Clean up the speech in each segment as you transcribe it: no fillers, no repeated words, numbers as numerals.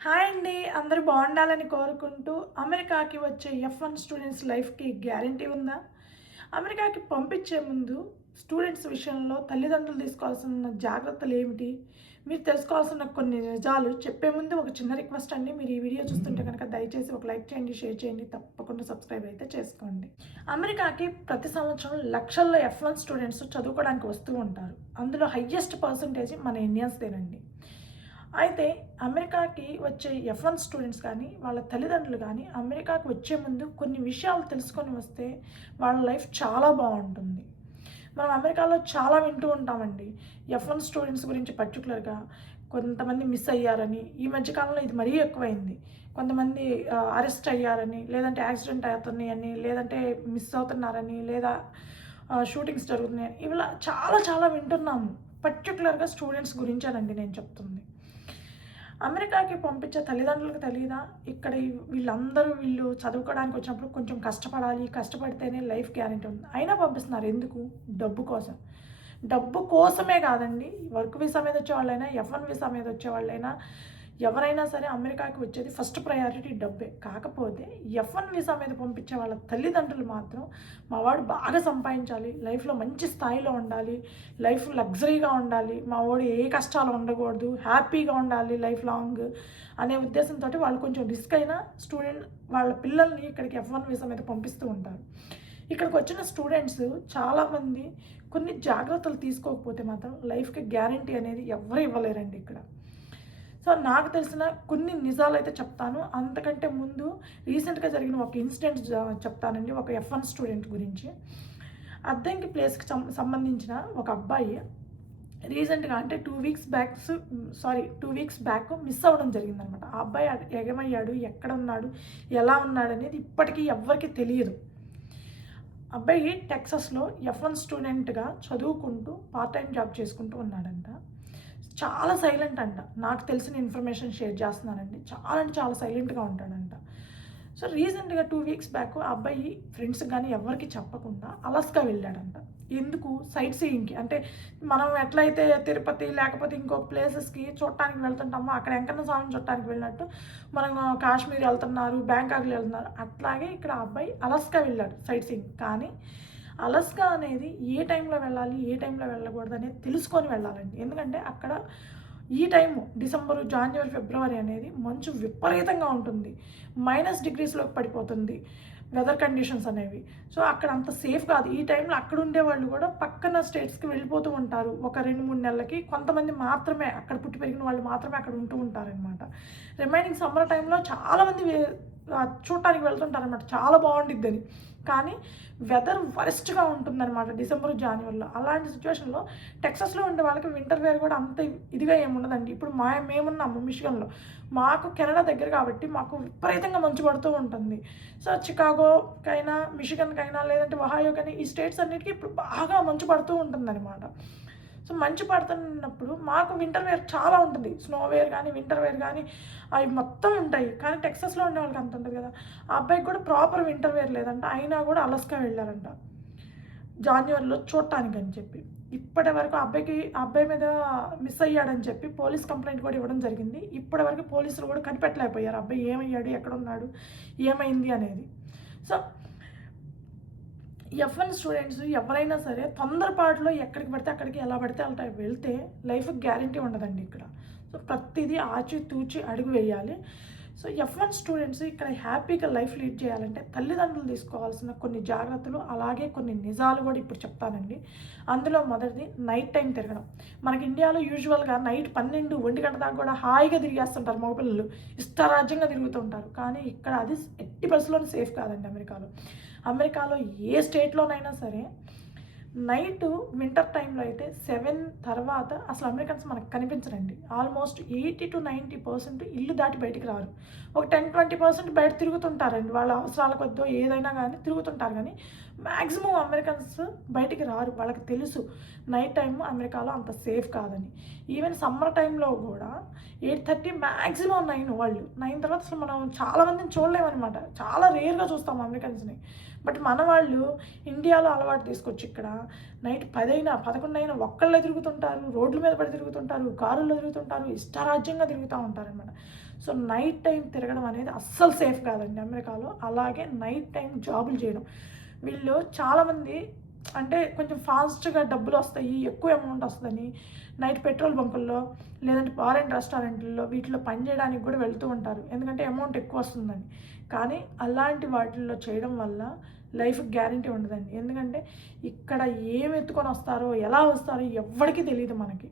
Hi అండి. అందరూ బాగుండాలని కోరుకుంటూ అమెరికాకి వచ్చే F1 స్టూడెంట్స్ లైఫ్‌కి గ్యారంటీ ఉందా? అమెరికాకి పంపించే ముందు స్టూడెంట్స్ విషయంలో తల్లిదండ్రులు తీసుకోవాల్సిన జాగ్రత్తలేమిటి? మీరు తెలుసుకోవాల్సిన కొన్ని నిజాలు చెప్పే ముందు ఒక చిన్న రిక్వెస్ట్ అండి. మీరు ఈ వీడియో చూస్తుంటే కనుక దయచేసి ఒక లైక్ చేయండి, షేర్ చేయండి. తప్పకుండా సబ్స్క్రైబ్ అయితే చేసుకోండి. అమెరికాకి ప్రతి సంవత్సరం లక్షల్లో F1 స్టూడెంట్స్ చదువుకోవడానికి వస్తూ ఉంటారు. అందులో హైయెస్ట్ పర్సెంటేజ్ మన ఇండియన్స్‌దేనండి. అయితే అమెరికాకి వచ్చే F1 స్టూడెంట్స్ కానీ, వాళ్ళ తల్లిదండ్రులు కానీ అమెరికాకి వచ్చే ముందు కొన్ని విషయాలు తెలుసుకొని వస్తే వాళ్ళ లైఫ్ చాలా బాగుంటుంది. మనం అమెరికాలో చాలా వింటూ ఉంటామండి. F1 స్టూడెంట్స్ గురించి పర్టిక్యులర్‌గా కొంతమంది మిస్ అయ్యారని, ఈ మధ్య కాలంలో ఇది మరీ ఎక్కువైంది. కొంతమంది అరెస్ట్ అయ్యారని, లేదంటే యాక్సిడెంట్ అవుతున్నాయని, లేదంటే మిస్ అవుతున్నారని, లేదా షూటింగ్స్ జరుగుతున్నాయని, ఇలా చాలా చాలా వింటున్నాము. పర్టిక్యులర్‌గా స్టూడెంట్స్ గురించేనండి నేను చెప్తుంది. అమెరికాకి పంపించే తల్లిదండ్రులకు తెలీదా? ఇక్కడ వీళ్ళు చదువుకోవడానికి వచ్చినప్పుడు కొంచెం కష్టపడాలి. కష్టపడితేనే లైఫ్ గ్యారంటీ ఉంది. అయినా పంపిస్తున్నారు. ఎందుకు? డబ్బు కోసం. డబ్బు కోసమే కాదండి. వర్క్ వీసా మీద వచ్చేవాళ్ళైనా, F1 వీసా మీద వచ్చేవాళ్ళైనా ఎవరైనా సరే అమెరికాకి వచ్చేది ఫస్ట్ ప్రయారిటీ డబ్బే. కాకపోతే F1 వీసా మీద పంపించే వాళ్ళ తల్లిదండ్రులు మాత్రం మా వాడు బాగా సంపాదించాలి, లైఫ్‌లో మంచి స్థాయిలో ఉండాలి, లైఫ్ లగ్జరీగా ఉండాలి, మా వాడు ఏ కష్టాలు ఉండకూడదు, హ్యాపీగా ఉండాలి లైఫ్ లాంగ్ అనే ఉద్దేశంతోటి వాళ్ళు కొంచెం రిస్క్ అయినా వాళ్ళ పిల్లల్ని ఇక్కడికి F1 వీసా మీద పంపిస్తూ ఉంటారు. ఇక్కడికి వచ్చిన స్టూడెంట్స్ చాలామంది కొన్ని జాగ్రత్తలు తీసుకోకపోతే మాత్రం లైఫ్‌కి గ్యారంటీ అనేది ఎవ్వరు ఇవ్వలేరండి ఇక్కడ. సో, నాకు తెలిసిన కొన్ని నిజాలైతే చెప్తాను. అంతకంటే ముందు రీసెంట్‌గా జరిగిన ఒక ఇన్సిడెంట్ చెప్తానండి. ఒక F1 స్టూడెంట్ గురించి. అద్దంకి ప్లేస్‌కి సంబంధించిన ఒక అబ్బాయి రీసెంట్‌గా అంటే 2 వీక్స్ బ్యాక్ మిస్ అవ్వడం జరిగిందనమాట. ఆ అబ్బాయి ఏమయ్యాడు? ఎక్కడున్నాడు? ఎలా ఉన్నాడనేది ఇప్పటికీ ఎవ్వరికీ తెలియదు. అబ్బాయి టెక్సాస్‌లో F1 స్టూడెంట్‌గా చదువుకుంటూ పార్ట్ టైమ్ జాబ్ చేసుకుంటూ ఉన్నాడంట. చాలా సైలెంట్ అంట. నాకు తెలిసిన ఇన్ఫర్మేషన్ షేర్ చేస్తున్నానండి. చాలా అంటే చాలా సైలెంట్‌గా ఉంటాడంట. సో, రీసెంట్‌గా 2 వీక్స్ బ్యాక్ ఆ అబ్బాయి ఫ్రెండ్స్‌కి గాని ఎవ్వరికీ చెప్పకుండా అలాస్కా వెళ్ళాడంట. ఎందుకు? సైట్ సీయింగ్‌కి. అంటే మనం ఎట్లయితే తిరుపతి లేకపోతే ఇంకొక ప్లేసెస్‌కి చూడటానికి వెళ్తుంటామో అక్కడ వెంకన్న స్వామిని చూడటానికి వెళ్ళినట్టు మనం కాశ్మీర్ వెళ్తున్నారు, బ్యాంకాక్ వెళ్తున్నారు. అట్లాగే ఇక్కడ ఆ అబ్బాయి అలాస్కా వెళ్ళాడు సైట్ సీయింగ్. కానీ అలాస్కా అనేది ఏ టైంలో వెళ్ళాలి, ఏ టైంలో వెళ్ళకూడదు అనేది తెలుసుకొని వెళ్ళాలండి. ఎందుకంటే అక్కడ ఈ టైము డిసెంబరు, జాన్యువరి, ఫిబ్రవరి అనేది మంచు విపరీతంగా ఉంటుంది. -డిగ్రీస్‌లోకి పడిపోతుంది వెదర్ కండిషన్స్ అనేవి. సో, అక్కడ అంత సేఫ్ కాదు. ఈ టైంలో అక్కడ ఉండేవాళ్ళు కూడా పక్కన స్టేట్స్‌కి వెళ్ళిపోతూ ఉంటారు. ఒక 2, 3 నెలలకి. కొంతమంది మాత్రమే అక్కడ పుట్టి పెరిగిన వాళ్ళు మాత్రమే అక్కడ ఉంటూ ఉంటారనమాట. రిమైనింగ్ సమ్మర్ టైంలో చాలామంది చూడటానికి వెళ్తుంటారనమాట. చాలా బావుండిద్దని. కానీ వెదర్ వరస్ట్‌గా ఉంటుందనమాట డిసెంబర్, జాన్యువరిలో. అలాంటి సిట్యుయేషన్‌లో టెక్సాస్‌లో ఉండే వాళ్ళకి వింటర్ వేర్ కూడా అంత ఇదిగా ఏముండదండి. ఇప్పుడు మేమున్నాము మిషిగన్‌లో. మాకు కెనడా దగ్గర కాబట్టి మాకు విపరీతంగా మంచు పడుతూ ఉంటుంది. సో, చికాగోకైనా, మిషిగన్‌కైనా లేదంటే ఒహాయోకైనా ఈ స్టేట్స్ అన్నిటికి ఇప్పుడు బాగా మంచు పడుతూ ఉంటుందనమాట. సో, మంచు పడుతున్నప్పుడు మాకు వింటర్ వేర్ చాలా ఉంటుంది. స్నో వేర్ గానీ, వింటర్ వేర్ గానీ అవి మొత్తం ఉంటాయి. కానీ టెక్సాస్‌లో ఉండే వాళ్ళకి అంత ఉండదు కదా! ఆ అబ్బాయికి కూడా ప్రాపర్ వింటర్ వేర్ లేదంట. అయినా కూడా అలాస్కా వెళ్లారంట. జాన్యువరిలో చూడటానికని చెప్పి. ఇప్పటి వరకు ఆ అబ్బాయి మీద మిస్ అయ్యాడని చెప్పి పోలీస్ కంప్లెయింట్ కూడా ఇవ్వడం జరిగింది. ఇప్పటి వరకు పోలీసులు కూడా కనిపెట్టలేకపోయారు. అబ్బాయి ఏమయ్యాడు? ఎక్కడున్నాడు? ఏమైంది అనేది. సో, F1 స్టూడెంట్స్ ఎవరైనా సరే తొందరపాటులో ఎక్కడికి పడితే అక్కడికి ఎలా పడితే అలా వెళ్తే లైఫ్‌కి గ్యారంటీ ఉండదండి ఇక్కడ. సో, ప్రతిదీ ఆచితూచి అడుగు వేయాలి. సో, F1 స్టూడెంట్స్ ఇక్కడ హ్యాపీగా లైఫ్ లీడ్ చేయాలంటే తల్లిదండ్రులు తీసుకోవాల్సిన కొన్ని జాగ్రత్తలు, అలాగే కొన్ని నిజాలు కూడా ఇప్పుడు చెప్తానండి. అందులో మొదటిది నైట్ టైం తిరగడం. మనకి ఇండియాలో యూజువల్‌గా నైట్ 12, 1 గంట దాకా కూడా హాయిగా తిరిగేస్తుంటారు మగపిల్లలు. ఇష్టారాజ్యంగా తిరుగుతూ ఉంటారు. కానీ ఇక్కడ అది ఎట్టి పరిస్థితుల్లోనూ సేఫ్ కాదండి అమెరికాలో. అమెరికాలో ఏ స్టేట్‌లోనైనా సరే నైటు వింటర్ టైంలో అయితే 7 తర్వాత అసలు అమెరికన్స్ మనకు కనిపించరండి. ఆల్మోస్ట్ 80-90% ఇల్లు దాటి బయటికి రారు. ఒక 10-20% బయట తిరుగుతుంటారండి. వాళ్ళ అవసరాల కొద్దో ఏదైనా గానీ తిరుగుతుంటారు గానీ, మ్యాక్సిమం అమెరికన్స్ బయటికి రారు. వాళ్ళకి తెలుసు నైట్ టైం అమెరికాలో అంత సేఫ్ కాదని. ఈవెన్ సమ్మర్ టైంలో కూడా 8:30 మ్యాక్సిమం 9 వాళ్ళు. 9 తర్వాత అసలు మనం చాలామందిని చూడలేమనమాట. చాలా రేర్గా చూస్తాం అమెరికన్స్ని. బట్ మన వాళ్ళు ఇండియాలో అలవాటు తీసుకొచ్చి ఇక్కడ నైట్ 10 అయినా 11 అయినా ఒక్కళ్ళే తిరుగుతుంటారు, రోడ్ల మీద పడి తిరుగుతుంటారు, కారుల్లో తిరుగుతుంటారు, ఇష్టారాజ్యంగా తిరుగుతూ ఉంటారనమాట. సో నైట్ టైం తిరగడం అనేది అస్సలు సేఫ్ కాదండి అమెరికాలో. అలాగే నైట్ టైం జాబులు చేయడం, వీళ్ళు చాలామంది అంటే కొంచెం ఫాస్ట్గా డబ్బులు వస్తాయి, ఎక్కువ అమౌంట్ వస్తుందని నైట్ పెట్రోల్ బంకుల్లో లేదంటే బార్ అండ్ రెస్టారెంట్లలో వీటిలో పని చేయడానికి కూడా వెళ్తూ ఉంటారు, ఎందుకంటే అమౌంట్ ఎక్కువ వస్తుందని. కానీ అలాంటి వాటిల్లో చేయడం వల్ల లైఫ్ గ్యారంటీ ఉండదండి. ఎందుకంటే ఇక్కడ ఏం ఎత్తుకొని వస్తారో ఎలా వస్తారో ఎవ్వరికీ తెలియదు మనకి.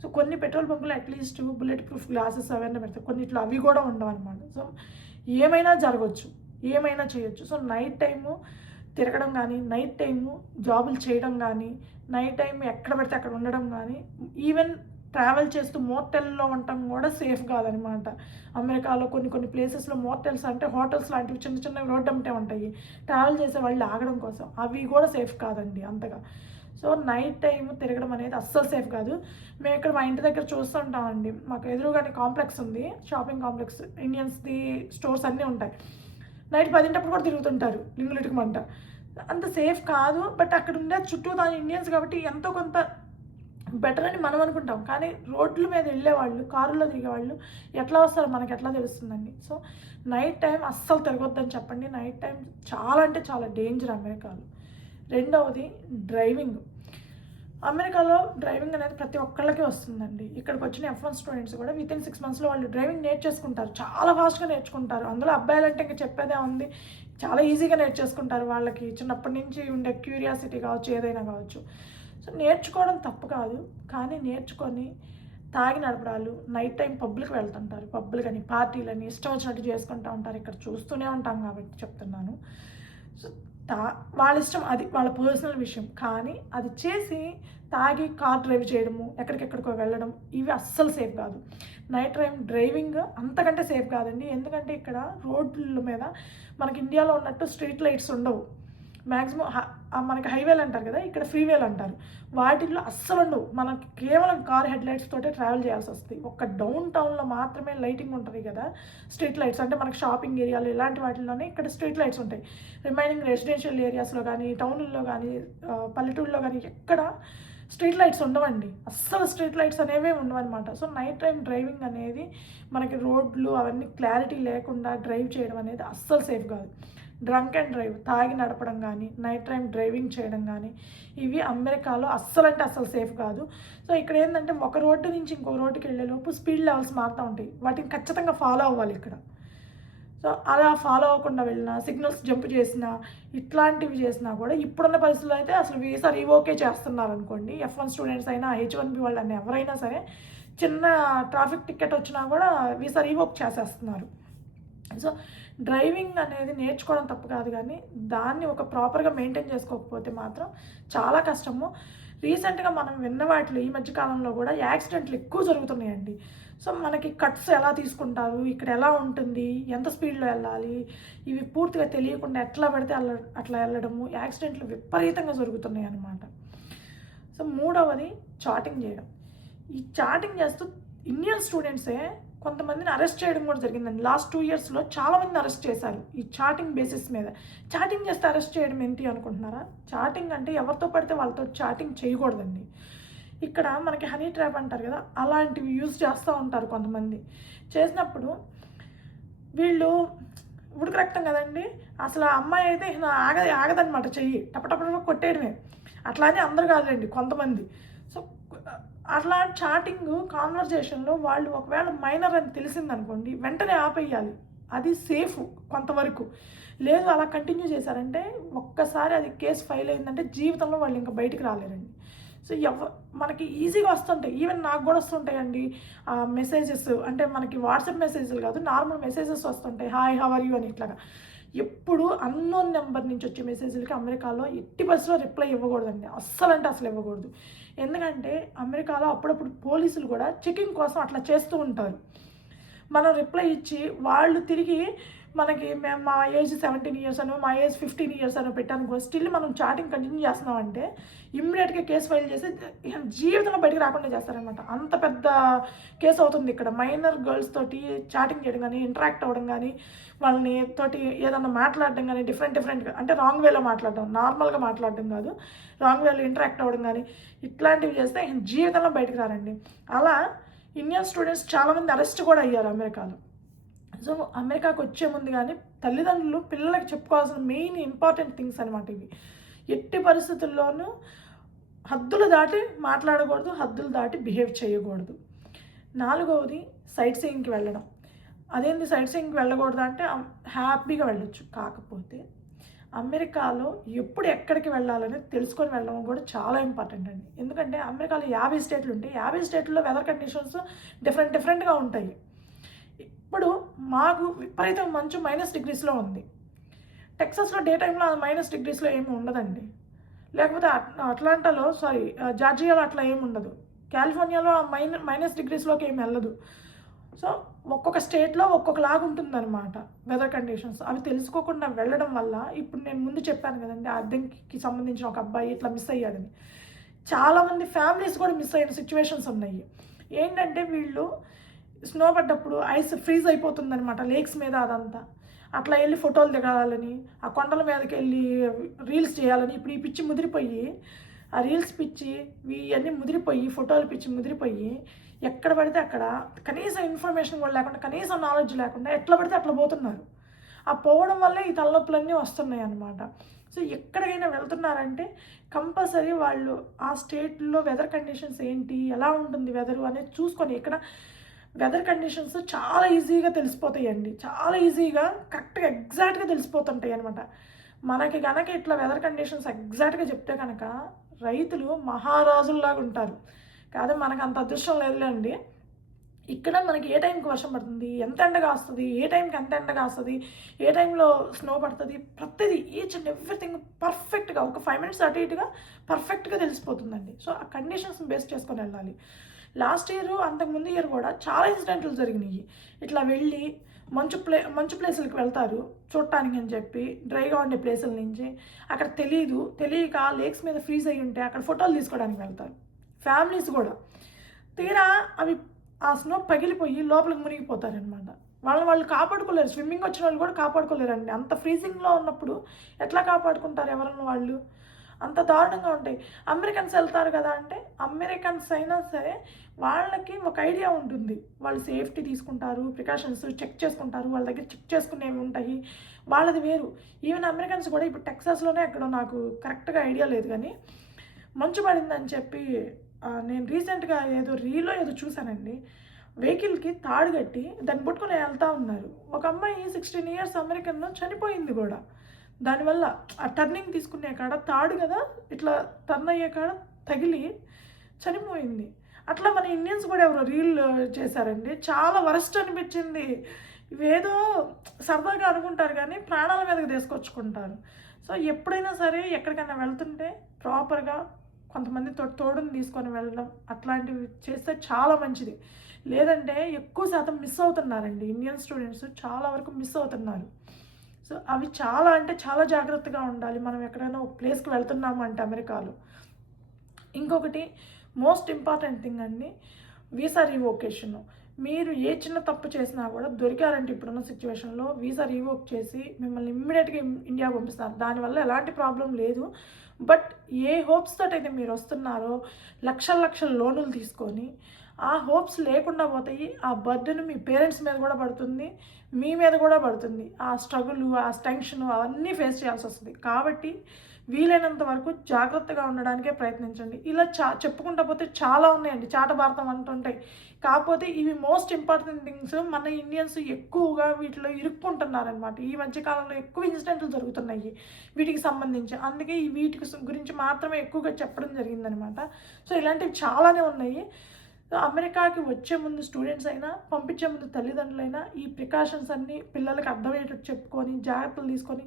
సో కొన్ని పెట్రోల్ బంకులు అట్లీస్ట్ బుల్లెట్ ప్రూఫ్ గ్లాసెస్ అవన్నీ పెడతారు, కొన్నిట్లో అవి కూడా ఉండవు అనమాట. సో ఏమైనా జరగవచ్చు, ఏమైనా చేయొచ్చు. సో నైట్ టైము తిరగడం కానీ, నైట్ టైము జాబులు చేయడం కానీ, నైట్ టైం ఎక్కడ పడితే అక్కడ ఉండడం కానీ, ఈవెన్ ట్రావెల్ చేస్తూ మోటెల్లో ఉండటం కూడా సేఫ్ కాదనమాట. అమెరికాలో కొన్ని ప్లేసెస్లో మోటెల్స్ అంటే హోటల్స్ లాంటివి చిన్న చిన్నవి రోడ్డు అమ్మటే ఉంటాయి, ట్రావెల్ చేసే వాళ్ళు ఆగడం కోసం. అవి కూడా సేఫ్ కాదండి అంతగా. సో నైట్ టైం తిరగడం అనేది అస్సలు సేఫ్ కాదు. మేము ఇక్కడ మా ఇంటి దగ్గర చూస్తూ ఉంటామండి, మాకు ఎదురుగానే కాంప్లెక్స్ ఉంది, షాపింగ్ కాంప్లెక్స్, ఇండియన్స్ది స్టోర్స్ అన్నీ ఉంటాయి. నైట్ 10 కూడా తిరుగుతుంటారు లింగులిటుకమంట. అంత సేఫ్ కాదు, బట్ అక్కడ ఉండే చుట్టూ దాని ఇండియన్స్ కాబట్టి ఎంతో కొంత బెటర్ అని మనం అనుకుంటాం. కానీ రోడ్ల మీద వెళ్ళేవాళ్ళు, కారుల్లో దిగేవాళ్ళు ఎట్లా వస్తారో మనకి ఎట్లా తెలుస్తుందండి. సో నైట్ టైం అస్సలు తిరగొద్దని చెప్పండి. నైట్ టైం చాలా అంటే చాలా డేంజర్ అమెరికాలో. రెండవది డ్రైవింగ్. అమెరికాలో డ్రైవింగ్ అనేది ప్రతి ఒక్కళ్ళకి వస్తుందండి. ఇక్కడికి వచ్చిన F1 స్టూడెంట్స్ కూడా వితిన్ 6 monthsలో వాళ్ళు డ్రైవింగ్ నేర్చేసుకుంటారు, చాలా ఫాస్ట్గా నేర్చుకుంటారు. అందులో అబ్బాయిలంటే ఇంకా చెప్పేదే ఉంది, చాలా ఈజీగా నేర్చేసుకుంటారు. వాళ్ళకి చిన్నప్పటి నుంచి ఉండే క్యూరియాసిటీ కావచ్చు, ఏదైనా కావచ్చు. సో నేర్చుకోవడం తప్పు కాదు, కానీ నేర్చుకొని తాగి నడపడాలు, నైట్ టైం పబ్బులకు వెళ్తుంటారు, పబ్బులు కానీ పార్టీలని ఇష్టం వచ్చినట్టు చేసుకుంటూ ఉంటారు. ఇక్కడ చూస్తూనే ఉంటాం కాబట్టి చెప్తున్నాను. సో వాళ్ళ ఇష్టం, అది వాళ్ళ పర్సనల్ విషయం. కానీ అది చేసి తాగి కార్ డ్రైవ్ చేయడము, ఎక్కడికెక్కడికో వెళ్ళడం, ఇవి అస్సలు సేఫ్ కాదు. నైట్ టైం డ్రైవింగ్ అంతకంటే సేఫ్ కాదండి. ఎందుకంటే ఇక్కడ రోడ్ల మీద మనకి ఇండియాలో ఉన్నట్టు స్ట్రీట్ లైట్స్ ఉండవు. మ్యాక్సిమం మనకి హైవేలు అంటారు కదా, ఇక్కడ ఫ్రీవేలు అంటారు, వాటిల్లో అస్సలు ఉండవు. మనకి కేవలం కార్ హెడ్ లైట్స్ తోటే ట్రావెల్ చేయాల్సి వస్తుంది. ఒక్క డౌన్ టౌన్లో మాత్రమే లైటింగ్ ఉంటుంది కదా, స్ట్రీట్ లైట్స్, అంటే మనకి షాపింగ్ ఏరియాలు ఇలాంటి వాటిల్లోనే ఇక్కడ స్ట్రీట్ లైట్స్ ఉంటాయి. రిమైనింగ్ రెసిడెన్షియల్ ఏరియాస్లో కానీ, టౌన్లో కానీ, పల్లెటూరులో కానీ ఎక్కడ స్ట్రీట్ లైట్స్ ఉండవండి. అస్సలు స్ట్రీట్ లైట్స్ అనేవే ఉండవన్నమాట. సో నైట్ టైం డ్రైవింగ్ అనేది మనకి రోడ్లు అవన్నీ క్లారిటీ లేకుండా డ్రైవ్ చేయడం అనేది అస్సలు సేఫ్ కాదు. డ్రంక్ అండ్ డ్రైవ్, తాగి నడపడం కానీ, నైట్ టైం డ్రైవింగ్ చేయడం కానీ, ఇవి అమెరికాలో అస్సలు అంటే అస్సలు సేఫ్ కాదు. సో ఇక్కడ ఏంటంటే ఒక రోడ్డు నుంచి ఇంకో రోడ్డుకి వెళ్ళేలోపు స్పీడ్ లెవెల్స్ మారుతూ ఉంటాయి, వాటిని ఖచ్చితంగా ఫాలో అవ్వాలి ఇక్కడ. సో అలా ఫాలో అవ్వకుండా వెళ్ళినా, సిగ్నల్స్ జంప్ చేసినా, ఇట్లాంటివి చేసినా కూడా ఇప్పుడున్న పరిస్థితుల్లో అయితే అసలు వీసా రీవోకే చేస్తున్నారు అనుకోండి. F1 స్టూడెంట్స్ అయినా, H1B వాళ్ళని ఎవరైనా సరే చిన్న ట్రాఫిక్ టికెట్ వచ్చినా కూడా వీసా రీవోక్ చేసేస్తున్నారు. సో డ్రైవింగ్ అనేది నేర్చుకోవడం తప్పు కాదు, కానీ దాన్ని ఒక ప్రాపర్గా మెయింటైన్ చేసుకోకపోతే మాత్రం చాలా కష్టము. రీసెంట్గా మనం విన్న వాటిలో ఈ మధ్యకాలంలో కూడా యాక్సిడెంట్లు ఎక్కువ జరుగుతున్నాయండి. సో మనకి కట్స్ ఎలా తీసుకుంటారు, ఇక్కడ ఎలా ఉంటుంది, ఎంత స్పీడ్లో వెళ్ళాలి, ఇవి పూర్తిగా తెలియకుండా ఎట్లా పడితే అట్లా వెళ్ళడము, యాక్సిడెంట్లు విపరీతంగా జరుగుతున్నాయి అన్నమాట. సో మూడవది చాటింగ్ చేయడం. ఈ చాటింగ్ చేస్తూ ఇండియన్ స్టూడెంట్సే కొంతమందిని అరెస్ట్ చేయడం కూడా జరిగిందండి. లాస్ట్ 2 yearsలో చాలామందిని అరెస్ట్ చేశారు ఈ చాటింగ్ బేసిస్ మీద. చాటింగ్ చేస్తే అరెస్ట్ చేయడం ఏంటి అనుకుంటున్నారా? చాటింగ్ అంటే ఎవరితో పడితే వాళ్ళతో చాటింగ్ చేయకూడదండి. ఇక్కడ మనకి హనీ ట్రాప్ అంటారు కదా, అలాంటివి యూజ్ చేస్తూ ఉంటారు కొంతమంది. చేసినప్పుడు వీళ్ళు ఉడుకు రక్తం కదండి, అసలు ఆ అమ్మాయి అయితే ఆగదనమాట, చెయ్యి టపటపట కొట్టేయడమే. అట్లా అని అందరు కాదులేండి, కొంతమంది. సో అట్లా చాటింగ్ కాన్వర్జేషన్లో వాళ్ళు ఒకవేళ మైనర్ అని తెలిసిందనుకోండి, వెంటనే ఆపేయాలి, అది సేఫ్ కొంతవరకు. లేదు అలా కంటిన్యూ చేశారంటే ఒక్కసారి అది కేసు ఫైల్ అయిందంటే జీవితంలో వాళ్ళు ఇంకా బయటికి రాలేరండి. సో మనకి ఈజీగా వస్తుంటాయి, ఈవెన్ నాకు కూడా వస్తుంటాయండి మెసేజెస్, అంటే మనకి వాట్సాప్ మెసేజ్లు కాదు, నార్మల్ మెసేజెస్ వస్తుంటాయి, హాయ్ హౌ ఆర్ యూ అని. ఇట్లాగా ఎప్పుడు అన్నోన్ నెంబర్ నుంచి వచ్చే మెసేజ్లకి అమెరికాలో ఎట్టి పరిస్థితుల్లో రిప్లై ఇవ్వకూడదండి, అస్సలు అంటే అసలు ఇవ్వకూడదు. ఎందుకంటే అమెరికాలో అప్పుడప్పుడు పోలీసులు కూడా చెకింగ్ కోసం అట్లా చేస్తూ ఉంటారు. మనం రిప్లై ఇచ్చి వాళ్ళు తిరిగి మా ఏజ్ 17 ఇయర్స్ అనో, మా ఏజ్ 15 ఇయర్స్ అనో పెట్టానుకో, స్టిల్ మనం చాటింగ్ కంటిన్యూ చేస్తున్నామంటే ఇమ్మీడియట్గా కేసు ఫైల్ చేసి జీవితంలో బయటకు రాకుండా చేస్తారనమాట. అంత పెద్ద కేసు అవుతుంది ఇక్కడ. మైనర్ గర్ల్స్ తోటి చాటింగ్ చేయడం కానీ, ఇంటరాక్ట్ అవ్వడం కానీ, వాళ్ళని తోటి ఏదన్నా మాట్లాడడం కానీ, డిఫరెంట్గా అంటే రాంగ్ వేలో మాట్లాడడం, నార్మల్గా మాట్లాడడం కాదు, రాంగ్ వేలో ఇంటరాక్ట్ అవ్వడం కానీ, ఇట్లాంటివి చేస్తే జీవితంలో బయటకు రారండి. అలా ఇండియన్ స్టూడెంట్స్ చాలామంది అరెస్ట్ కూడా అయ్యారు అమెరికాలో. సో అమెరికాకు వచ్చే ముందు కానీ తల్లిదండ్రులు పిల్లలకి చెప్పుకోవాల్సిన మెయిన్ ఇంపార్టెంట్ థింగ్స్ అనమాట ఇవి. ఎట్టి పరిస్థితుల్లోనూ హద్దులు దాటి మాట్లాడకూడదు, హద్దులు దాటి బిహేవ్ చేయకూడదు. 4వది సైట్ సీయింగ్కి వెళ్ళడం. అదేంటి సైట్ సీయింగ్కి వెళ్ళకూడదు అంటే హ్యాపీగా వెళ్ళొచ్చు, కాకపోతే అమెరికాలో ఎప్పుడు ఎక్కడికి వెళ్ళాలని తెలుసుకొని వెళ్ళడం కూడా చాలా ఇంపార్టెంట్ అండి. ఎందుకంటే అమెరికాలో 50 స్టేట్లు ఉంటాయి. 50 స్టేట్లలో వెదర్ కండిషన్స్ డిఫరెంట్గా ఉంటాయి. ఇప్పుడు మాకు విపరీతం మంచు -డిగ్రీస్లో ఉంది. టెక్సాస్లో డే టైంలో -డిగ్రీస్లో ఏమి ఉండదండి. లేకపోతే జార్జియాలో అట్లా ఏమి ఉండదు. కాలిఫోర్నియాలో -డిగ్రీస్లోకి ఏమి వెళ్ళదు. సో ఒక్కొక్క స్టేట్లో ఒక్కొక్కలాగా ఉంటుందన్నమాట వెదర్ కండిషన్స్. అవి తెలుసుకోకుండా వెళ్ళడం వల్ల ఇప్పుడు నేను ముందు చెప్పాను కదండి, అద్దెకి సంబంధించిన ఒక అబ్బాయి ఇట్లా మిస్ అయ్యాడని. చాలామంది ఫ్యామిలీస్ కూడా మిస్ అయిన సిచ్యువేషన్స్ ఉన్నాయి. ఏంటంటే వీళ్ళు స్నో పడ్డప్పుడు ఐస్ ఫ్రీజ్ అయిపోతుందనమాట లేక్స్ మీద, అదంతా అట్లా వెళ్ళి ఫోటోలు దిగాలని, ఆ కొండల మీదకి వెళ్ళి రీల్స్ చేయాలని. ఇప్పుడు ఈ పిచ్చి ముదిరిపోయి, ఆ రీల్స్ పిచ్చి ఇవన్నీ ముదిరిపోయి, ఫోటోలు పిచ్చి ముదిరిపోయి ఎక్కడ పడితే అక్కడ కనీసం ఇన్ఫర్మేషన్ కూడా లేకుండా, కనీసం నాలెడ్జ్ లేకుండా ఎట్లా పడితే అట్లా పోతున్నారు. ఆ పోవడం వల్లే ఈ తలనొప్పులన్నీ వస్తున్నాయి అన్నమాట. సో ఎక్కడికైనా వెళ్తున్నారంటే కంపల్సరీ వాళ్ళు ఆ స్టేట్లో వెదర్ కండిషన్స్ ఏంటి, ఎలా ఉంటుంది వెదరు అనేది చూసుకొని, ఇక్కడ వెదర్ కండిషన్స్ చాలా ఈజీగా తెలిసిపోతాయండి. చాలా ఈజీగా కరెక్ట్గా ఎగ్జాక్ట్గా తెలిసిపోతుంటాయి అనమాట. మనకి కనుక ఇట్లా వెదర్ కండిషన్స్ ఎగ్జాక్ట్గా చెప్తే కనుక రైతులు మహారాజుల్లాగా ఉంటారు. కాదు మనకు అంత అదృష్టం లేదులేండి. ఇక్కడ మనకి ఏ టైంకి వర్షం పడుతుంది, ఎంత ఎండగా వస్తుంది, ఏ టైంకి ఎంత ఎండగా వస్తుంది, ఏ టైంలో స్నో పడుతుంది, ప్రతిదీ ఈచ్ అండ్ ఎవ్రీథింగ్ పర్ఫెక్ట్గా ఒక 5 మినిట్స్ అటు ఇటుగా పర్ఫెక్ట్గా తెలిసిపోతుందండి. సో ఆ కండిషన్స్ని బేస్ చేసుకొని వెళ్ళాలి. లాస్ట్ ఇయర్, అంతకుముందు ఇయర్ కూడా చాలా ఇన్సిడెంట్లు జరిగినాయి. ఇట్లా వెళ్ళి మంచు ప్లేసులకు వెళ్తారు చూడటానికి అని చెప్పి, డ్రైగా ఉండే ప్లేసుల నుంచి. అక్కడ తెలియక లేక్స్ మీద ఫ్రీజ్ అయ్యి ఉంటే అక్కడ ఫోటోలు తీసుకోవడానికి వెళ్తారు ఫ్యామిలీస్ కూడా. తీరా అవి ఆ స్నో పగిలిపోయి లోపలికి మునిగిపోతారనమాట. వాళ్ళు కాపాడుకోలేరు. స్విమ్మింగ్ వచ్చిన వాళ్ళు కూడా కాపాడుకోలేరండి. అంత ఫ్రీజింగ్లో ఉన్నప్పుడు ఎట్లా కాపాడుకుంటారు ఎవరన్నా వాళ్ళు? అంత దారుణంగా ఉంటాయి. అమెరికన్స్ వెళ్తారు కదా అంటే, అమెరికన్స్ అయినా సరే వాళ్ళకి ఒక ఐడియా ఉంటుంది. వాళ్ళు సేఫ్టీ తీసుకుంటారు, ప్రికాషన్స్ చెక్ చేసుకుంటారు, వాళ్ళ దగ్గర చెక్ చేసుకునేవి ఉంటాయి, వాళ్ళది వేరు. ఈవెన్ అమెరికన్స్ కూడా ఇప్పుడు టెక్సాస్లోనే ఎక్కడో నాకు కరెక్ట్గా ఐడియా లేదు కానీ, మంచు పడిందని చెప్పి నేను రీసెంట్గా రీల్లో చూశానండి. వెహికల్కి తాడు కట్టి దాన్ని పట్టుకొని వెళ్తూ ఉన్నారు. ఒక అమ్మాయి 16 ఇయర్స్ అమెరికన్లో చనిపోయింది కూడా. దానివల్ల ఆ టర్నింగ్ తీసుకునే కాడ తాడు కదా, ఇట్లా టర్న్ అయ్యే కాడ తగిలి చనిపోయింది. అట్లా మన ఇండియన్స్ కూడా ఎవరో రీల్ చేశారండి. చాలా వరస్ట్ అనిపించింది. ఇవేదో సరదాగా అనుకుంటారు కానీ ప్రాణాల మీదకి తీసుకొచ్చుకుంటారు. సో ఎప్పుడైనా సరే ఎక్కడికైనా వెళ్తుంటే ప్రాపర్గా కొంతమంది తోడుని తీసుకొని వెళ్ళడం అట్లాంటివి చేస్తే చాలా మంచిది. లేదంటే ఎక్కువ శాతం మిస్ అవుతున్నారండి ఇండియన్ స్టూడెంట్స్, చాలా వరకు మిస్ అవుతున్నారు. సో అవి చాలా అంటే చాలా జాగ్రత్తగా ఉండాలి మనం ఎక్కడైనా ఒక ప్లేస్కి వెళ్తున్నాము అంటే అమెరికాలో. ఇంకొకటి మోస్ట్ ఇంపార్టెంట్ థింగ్ అండి, వీసా రివోకేషన్. మీరు ఏ చిన్న తప్పు చేసినా కూడా దొరికారంటే ఇప్పుడున్న సిచ్యువేషన్లో వీసా రివోక్ చేసి మిమ్మల్ని ఇమ్మీడియట్గా ఇండియా పంపిస్తారు. దానివల్ల ఎలాంటి ప్రాబ్లం లేదు. బట్ ఏ హోప్స్ తోటి అయితే మీరు వస్తున్నారో లక్షల లోన్లు తీసుకొని, ఆ హోప్స్ లేకుండా పోతాయి. ఆ బర్డెన్ మీ పేరెంట్స్ మీద కూడా పడుతుంది, మీ మీద కూడా పడుతుంది. ఆ స్ట్రగుల్, ఆ టెన్షన్ అవన్నీ ఫేస్ చేయాల్సి వస్తుంది. కాబట్టి వీలైనంత వరకు జాగ్రత్తగా ఉండడానికే ప్రయత్నించండి. ఇలా చెప్పుకుంటా పోతే చాలా ఉన్నాయండి, చాట భారతం అంటుంటాయి. కాకపోతే ఇవి మోస్ట్ ఇంపార్టెంట్ థింగ్స్. మన ఇండియన్స్ ఎక్కువగా వీటిలో ఇరుక్కుంటున్నారనమాట. ఈ మధ్యకాలంలో ఎక్కువ ఇన్సిడెంట్లు జరుగుతున్నాయి వీటికి సంబంధించి. అందుకే వీటి గురించి మాత్రమే ఎక్కువగా చెప్పడం జరిగిందనమాట. సో ఇలాంటివి చాలానే ఉన్నాయి. అమెరికాకి వచ్చే ముందు స్టూడెంట్స్ అయినా, పంపించే ముందు తల్లిదండ్రులైనా ఈ ప్రికాషన్స్ అన్నీ పిల్లలకి అర్థమయ్యేటట్టు చెప్పుకొని, జాగ్రత్తలు తీసుకొని,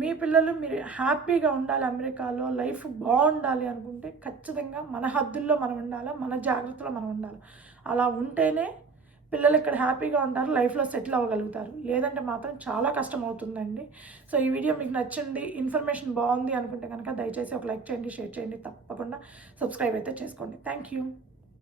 మీ పిల్లలు మీరు హ్యాపీగా ఉండాలి, అమెరికాలో లైఫ్ బాగుండాలి అనుకుంటే ఖచ్చితంగా మన హద్దుల్లో మనం ఉండాలి, మన జాగ్రత్తలో మనం ఉండాలి. అలా ఉంటేనే పిల్లలు ఇక్కడ హ్యాపీగా ఉంటారు, లైఫ్లో సెటిల్ అవ్వగలుగుతారు. లేదంటే మాత్రం చాలా కష్టం అవుతుందండి. సో ఈ వీడియో మీకు నచ్చింది, ఇన్ఫర్మేషన్ బాగుంది అనుకుంటే కనుక దయచేసి ఒక లైక్ చేయండి, షేర్ చేయండి, తప్పకుండా సబ్స్క్రైబ్ అయితే చేసుకోండి. Thank you.